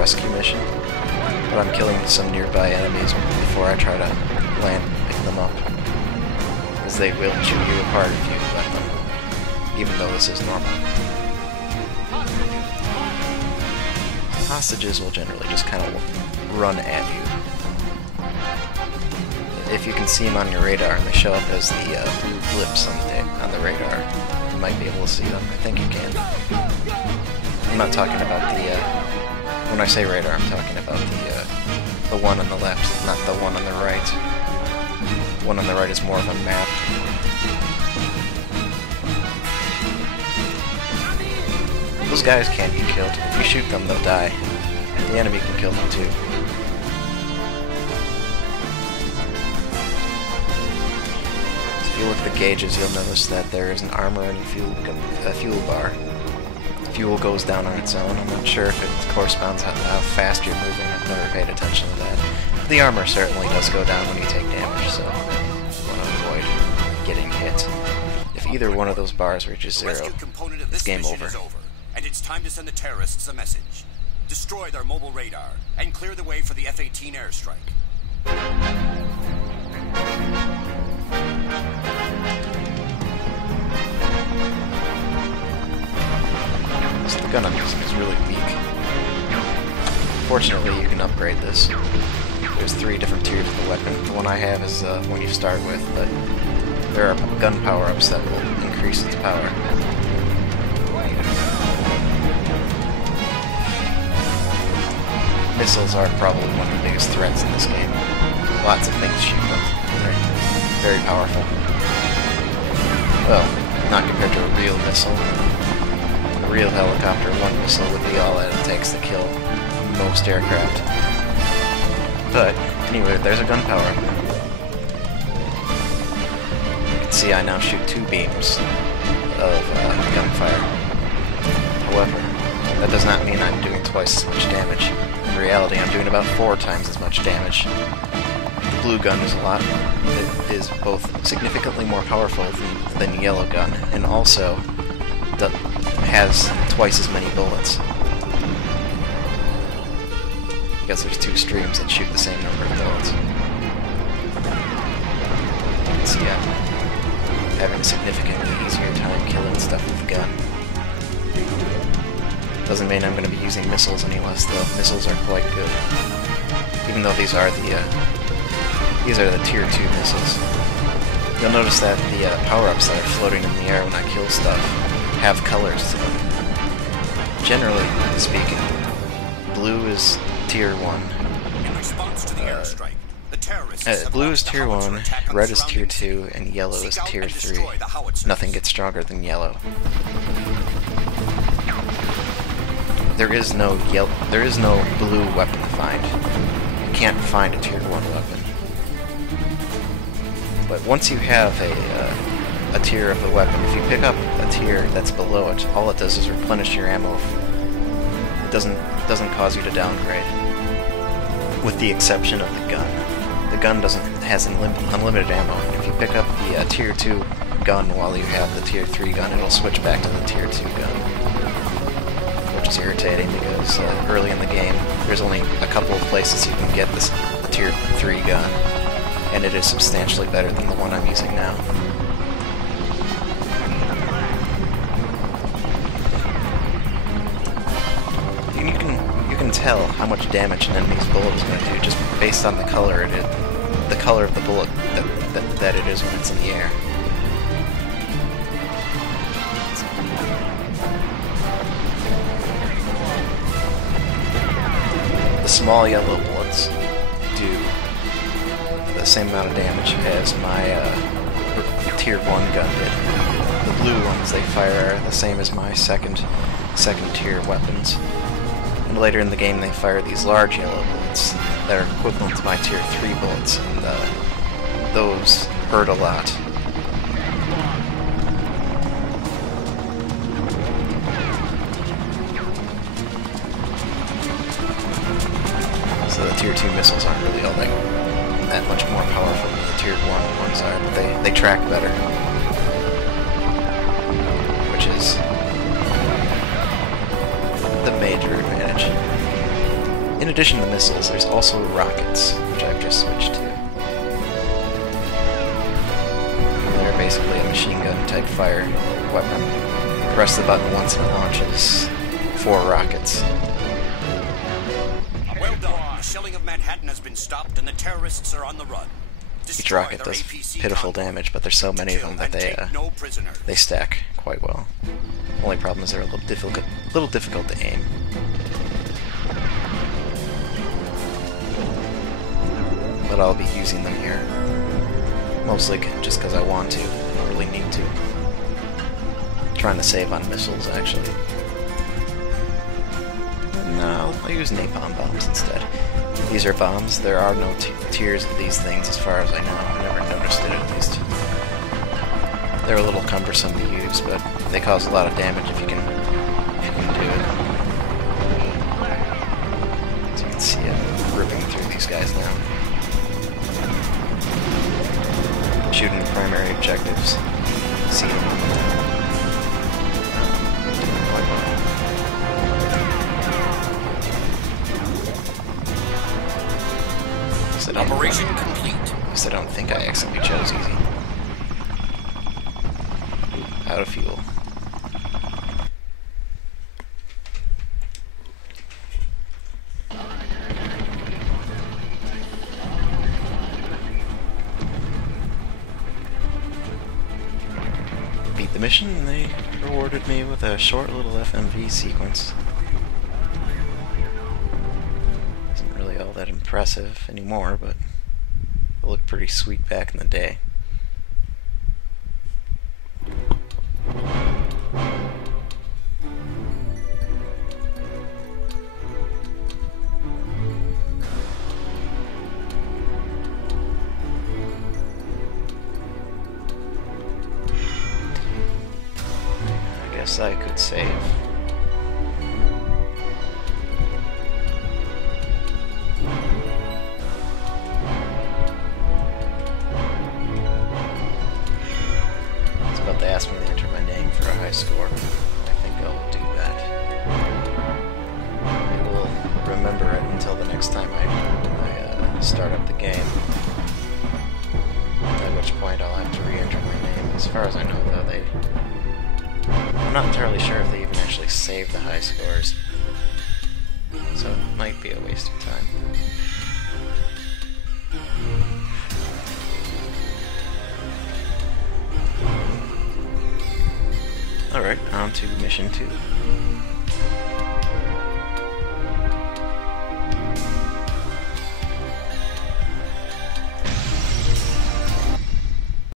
rescue mission, but I'm killing some nearby enemies before I try to land and pick them up, because they will chew you apart if you let them, even though this is normal. Hostages will generally just kind of run at you. If you can see them on your radar and they show up as the blue blips on the radar, you might be able to see them. I think you can. I'm not talking about the, when I say radar, I'm talking about the one on the left, not the one on the right. The one on the right is more of a map. Those guys can't get killed. If you shoot them, they'll die. The enemy can kill them too. So if you look at the gauges, you'll notice that there is an armor and a fuel bar. Fuel goes down on its own. I'm not sure if it corresponds to how fast you're moving. I've never paid attention to that. The armor certainly does go down when you take damage, so you want to avoid getting hit. If either one of those bars reaches zero, it's game over. And it's time to send the terrorists a message. Destroy their mobile radar and clear the way for the F-18 airstrike. So the gun I'm using is really weak. Fortunately, you can upgrade this. There's 3 different tiers of the weapon. The one I have is the one you start with, but there are gun power-ups that will increase its power. Missiles are probably one of the biggest threats in this game. Lots of things shoot them. They're very powerful. Well, not compared to a real missile. A real helicopter, one missile would be all that it takes to kill most aircraft. But, anyway, there's a gun power. You can see I now shoot 2 beams of gunfire. However, that does not mean I'm doing twice as much damage. In reality, I'm doing about 4 times as much damage. The blue gun is it is both significantly more powerful than the yellow gun, and also has twice as many bullets. Because there's 2 streams that shoot the same number of bullets. So yeah, having a significantly easier time killing stuff with the gun. Doesn't mean I'm going to be using missiles any less, though. Missiles are quite good. Even though these are the tier 2 missiles. You'll notice that the power-ups that are floating in the air when I kill stuff have colors to them. Generally speaking, blue is tier 1. In response to the airstrike, the terrorists blue is tier 1, red is tier 2, and yellow is tier 3. Nothing gets stronger than yellow. There is no blue weapon to find. You can't find a tier 1 weapon. But once you have a tier of the weapon, if you pick up a tier that's below it, all it does is replenish your ammo. It doesn't cause you to downgrade. With the exception of the gun. The gun has unlimited ammo. If you pick up the tier 2 gun while you have the tier 3 gun, it'll switch back to the tier 2 gun. Which is irritating because early in the game, there's only a couple of places you can get the tier 3 gun, and it is substantially better than the one I'm using now. You can tell how much damage an enemy's bullet is going to do just based on the color of the bullet that it is when it's in the air. The small yellow bullets do the same amount of damage as my tier 1 gun did. The blue ones they fire the same as my second tier weapons. And later in the game they fire these large yellow bullets that are equivalent to my tier 3 bullets, and those hurt a lot. So the tier 2 missiles aren't really all that much more powerful than the tier 1 ones are, but they track better. Which is the major advantage. In addition to missiles, there's also rockets, which I've just switched to. They're basically a machine gun type fire weapon. Press the button once and it launches 4 rockets. Well done. The shelling of Manhattan has been stopped and the terrorists are on the run. Each rocket does pitiful damage, but there's so many of them that they stack quite well. Only problem is they're a little difficult to aim. But I'll be using them here. Mostly just because I want to. I don't really need to. I'm trying to save on missiles, actually. No, I'll use napalm bombs instead. These are bombs. There are no tiers of these things as far as I know. I've never noticed it, at least. They're a little cumbersome to use, but they cause a lot of damage if you can do it. As you can see, I'm ripping through these guys now. Shooting the primary objectives. See them. Operation complete. At least I don't think I accidentally chose easy. Out of fuel. Beat the mission and they rewarded me with a short little FMV sequence. Isn't really all that impressive anymore, but it looked pretty sweet back in the day. I guess I could save. They asked me to enter my name for a high score. I think I'll do that. I will remember it until the next time I start up the game. At which point I'll have to re-enter my name. As far as I know, though, I'm not entirely sure if they even actually save the high scores. So it might be a waste of time. Alright, on to mission 2.